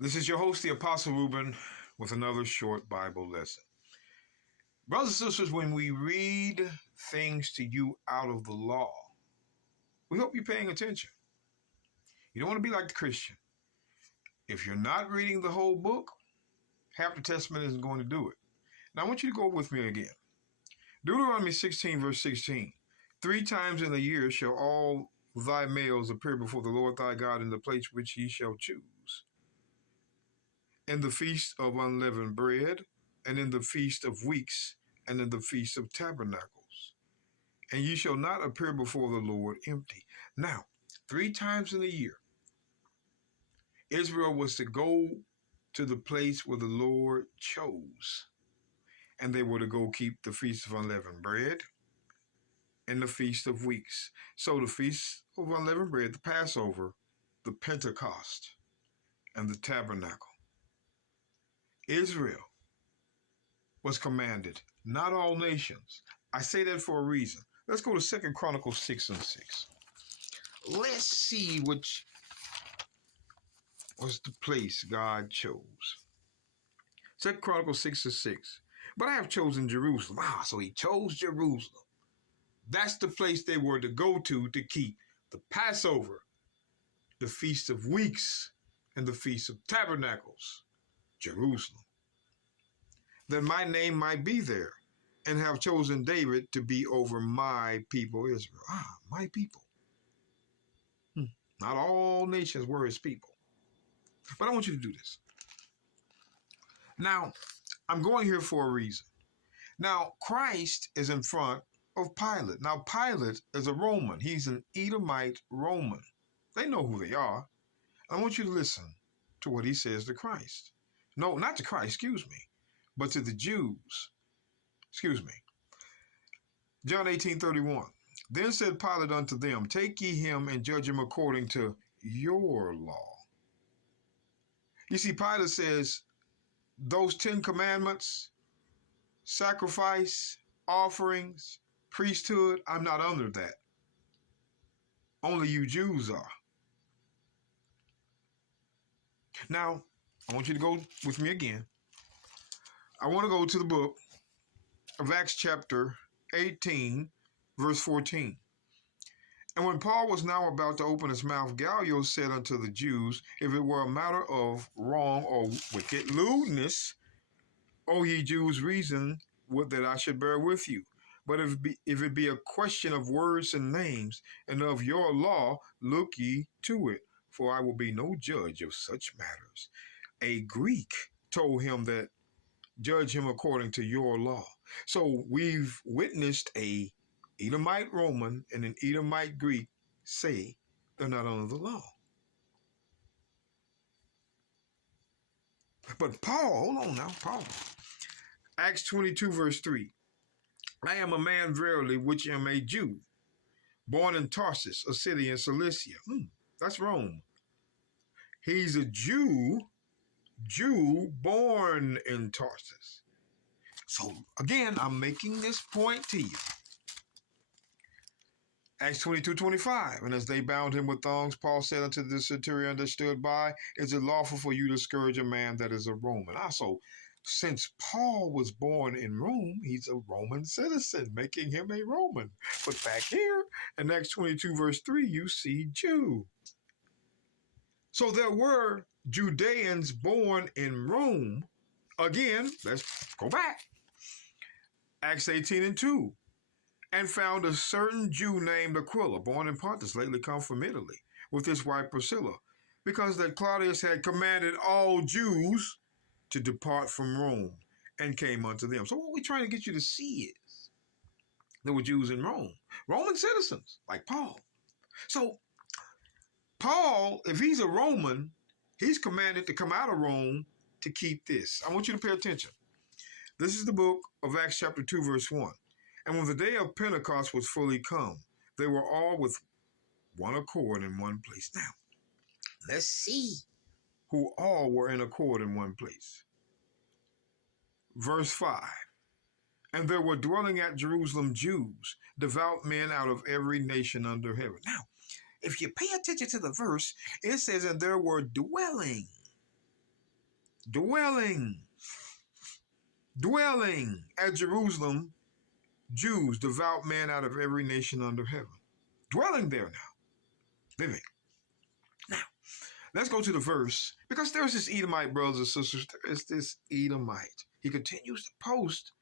This is your host, the Apostle Reuben, with another short Bible lesson. Brothers and sisters, when we read things to you out of the law, we hope you're paying attention. You don't want to be like the Christian. If you're not reading the whole book, half the Testament isn't going to do it. Now, I want you to go with me again. Deuteronomy 16, verse 16. 3 times in a year shall all thy males appear before the Lord thy God in the place which he shall choose. In the feast of unleavened bread, and in the feast of weeks, and in the feast of tabernacles. And ye shall not appear before the Lord empty. Now, 3 times in a year, Israel was to go to the place where the Lord chose. And they were to go keep the feast of unleavened bread and the feast of weeks. So the feast of unleavened bread, the Passover, the Pentecost, and the tabernacle. Israel was commanded, not all nations. I say that for a reason. Let's go to 2 Chronicles 6 and 6. Let's see which was the place God chose. 2 Chronicles 6 and 6. But I have chosen Jerusalem. So he chose Jerusalem. That's the place they were to go to keep the Passover, the Feast of Weeks, and the Feast of Tabernacles. Jerusalem. That my name might be there, and have chosen David to be over my people Israel. My people. Not all nations were his people. But I want you to do this. Now, I'm going here for a reason. Now, Christ is in front of Pilate. Now, Pilate is a Roman. He's an Edomite Roman. They know who they are. I want you to listen to what he says to Christ. No, not to Christ, excuse me, but to the Jews. Excuse me. John 18:31. Then said Pilate unto them, take ye him and judge him according to your law. You see, Pilate says, those 10 commandments, sacrifice, offerings, priesthood, I'm not under that. Only you Jews are. Now, I want you to go with me again. I want to go to the book of Acts chapter 18, verse 14. And when Paul was now about to open his mouth, Gallio said unto the Jews, if it were a matter of wrong or wicked lewdness, O ye Jews, reason would that I should bear with you. But if it be a question of words and names, and of your law, look ye to it, for I will be no judge of such matters. A Greek told him that judge him according to your law. So we've witnessed a Edomite Roman and an Edomite Greek say they're not under the law. But Paul, hold on now, Paul. Acts 22, verse 3. I am a man verily, which am a Jew, born in Tarsus, a city in Cilicia. That's Rome. He's a Jew born in Tarsus. So again, I'm making this point to you. Acts 22:25. And as they bound him with thongs, Paul said unto the centurion that stood by, is it lawful for you to scourge a man that is a Roman? Also, since Paul was born in Rome, he's a Roman citizen, making him a Roman. But back here in Acts 22, verse 3, you see Jew. So there were Judeans born in Rome. Again, let's go back. Acts 18:2. And found a certain Jew named Aquila, born in Pontus, lately come from Italy, with his wife Priscilla, because that Claudius had commanded all Jews to depart from Rome, and came unto them. So what we're trying to get you to see is there were Jews in Rome, Roman citizens, like Paul. So Paul, if he's a Roman, he's commanded to come out of Rome to keep this. I want you to pay attention. This is the book of Acts chapter 2, verse 1. And when the day of Pentecost was fully come, they were all with one accord in one place. Now, let's see who all were in accord in one place. Verse 5. And there were dwelling at Jerusalem Jews, devout men out of every nation under heaven. Now, if you pay attention to the verse, it says, and there were dwelling dwelling at Jerusalem, Jews, devout men out of every nation under heaven. Dwelling there now, living. Now, let's go to the verse, because there's this Edomite, brothers and sisters. There is this Edomite. He continues to post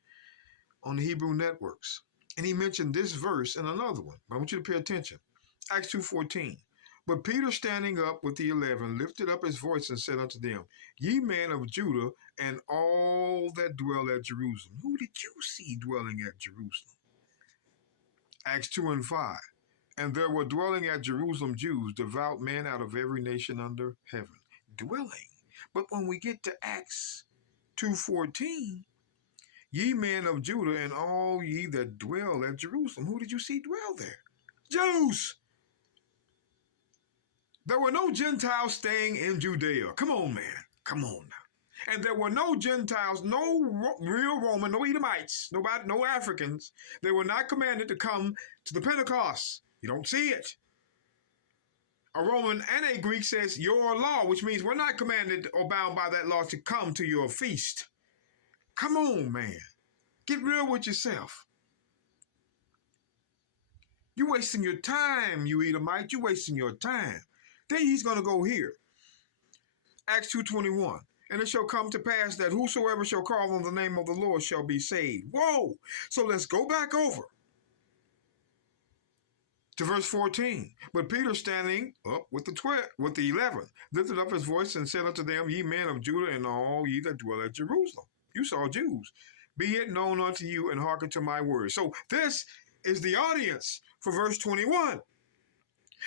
on the Hebrew networks. And he mentioned this verse and another one. But I want you to pay attention. Acts 2:14. But Peter, standing up with the 11, lifted up his voice and said unto them, Ye men of Judah, and all that dwell at Jerusalem. Who did you see dwelling at Jerusalem? Acts 2:5. And there were dwelling at Jerusalem Jews, devout men out of every nation under heaven. Dwelling. But when we get to Acts 2:14, ye men of Judah, and all ye that dwell at Jerusalem. Who did you see dwell there? Jews. There were no Gentiles staying in Judea. Come on, man. Come on now. And there were no Gentiles, no real Roman, no Edomites, nobody, no Africans. They were not commanded to come to the Pentecost. You don't see it. A Roman and a Greek says your law, which means we're not commanded or bound by that law to come to your feast. Come on, man. Get real with yourself. You're wasting your time, you Edomite. You're wasting your time. Then he's going to go here. Acts 2:21. And it shall come to pass that whosoever shall call on the name of the Lord shall be saved. Whoa! So let's go back over to verse 14. But Peter, standing up with the 11, lifted up his voice and said unto them, Ye men of Judah, and all ye that dwell at Jerusalem. You saw Jews. Be it known unto you, and hearken to my words. So this is the audience for verse 21.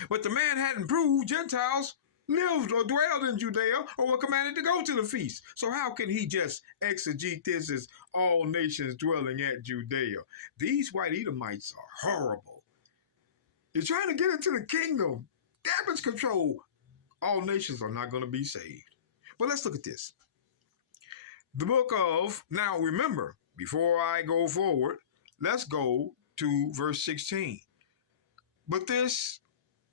But the man hadn't proved Gentiles lived or dwelled in Judea or were commanded to go to the feast. So how can he just exegete this as all nations dwelling at Judea? These white Edomites are horrible. You're trying to get into the kingdom. Damage control. All nations are not going to be saved. But let's look at this. The book of, now remember, before I go forward, let's go to verse 16. But this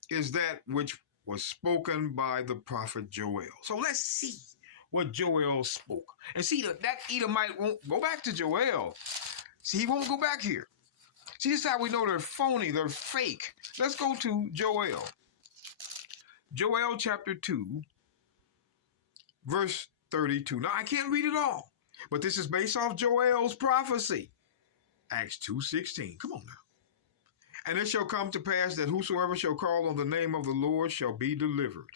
is that which was spoken by the prophet Joel. So let's see what Joel spoke. And see, that Edomite won't go back to Joel. See, he won't go back here. See, this is how we know they're phony, they're fake. Let's go to Joel. Joel chapter 2, verse 32. Now, I can't read it all, but this is based off Joel's prophecy. Acts 2:16. Come on now. And it shall come to pass that whosoever shall call on the name of the Lord shall be delivered.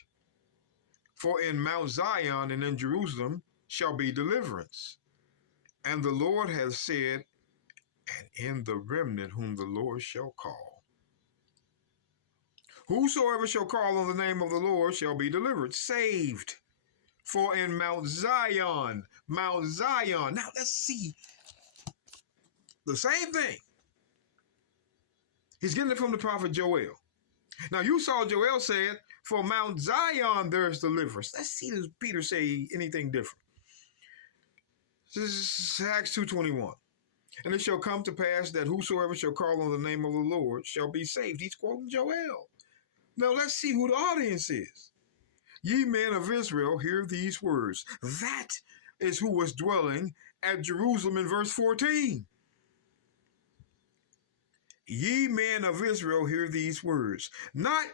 For in Mount Zion and in Jerusalem shall be deliverance. And the Lord hath said, and in the remnant whom the Lord shall call. Whosoever shall call on the name of the Lord shall be delivered, saved. For in Mount Zion. Now let's see the same thing. He's getting it from the prophet Joel. Now you saw Joel said, for Mount Zion there is deliverance. Let's see, does Peter say anything different? This is Acts 2:21. And it shall come to pass that whosoever shall call on the name of the Lord shall be saved. He's quoting Joel. Now let's see who the audience is. Ye men of Israel, hear these words. That is who was dwelling at Jerusalem in verse 14. Ye men of Israel, hear these words. Not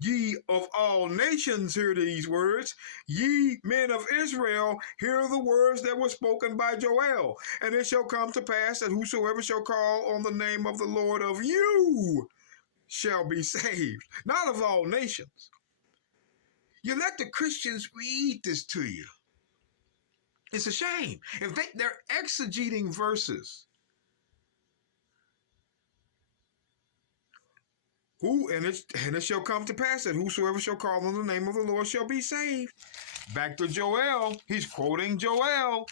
ye of all nations, hear these words. Ye men of Israel, hear the words that were spoken by Joel. And it shall come to pass that whosoever shall call on the name of the Lord of you shall be saved. Not of all nations. You let the Christians read this to you. It's a shame. If they're exegeting verses. And it shall come to pass that whosoever shall call on the name of the Lord shall be saved. Back to Joel. He's quoting Joel.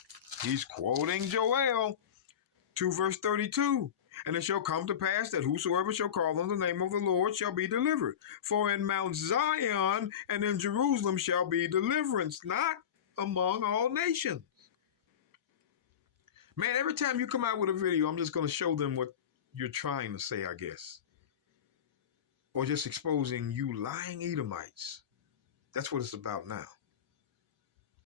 2 verse 32. And it shall come to pass that whosoever shall call on the name of the Lord shall be delivered. For in Mount Zion and in Jerusalem shall be deliverance, not among all nations. Man, every time you come out with a video, I'm just going to show them what you're trying to say, I guess. Or just exposing you lying Edomites. That's what it's about now.